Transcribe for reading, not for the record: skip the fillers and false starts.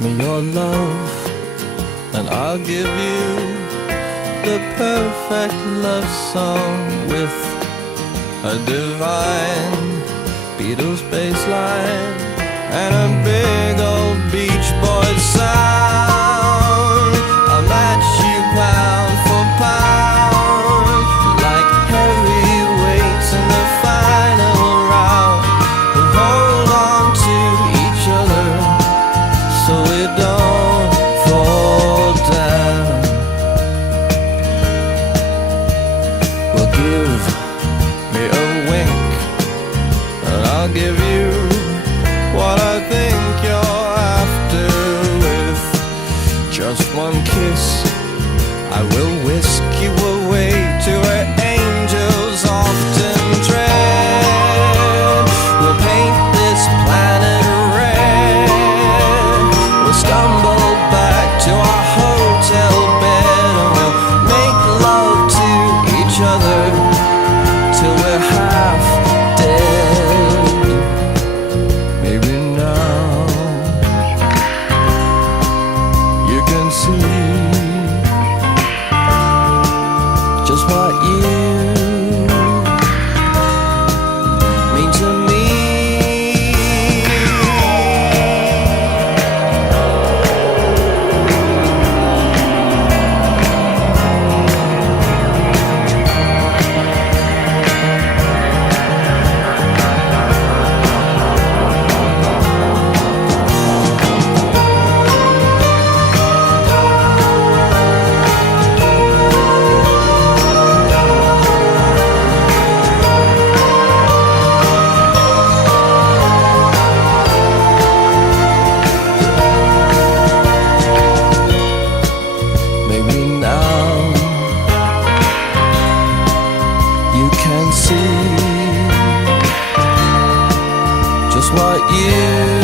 me your love, and I'll give you the perfect love song with a divine Beatles bass line and a big old Beach Boys sound. I'll match you pound for pound, like heavyweights in the final round. We'll hold on to each other so we don't fall down. Well, give me a wink and I'll give you what I think you're after. With just one kiss, I will whisk you away to where angels often tread. We'll paint this planet red. We'll stumble back to our hotel bed, and we'll make love to each other till we're half dead. Maybe now you can see just what you mean to me. Maybe now you can see just what you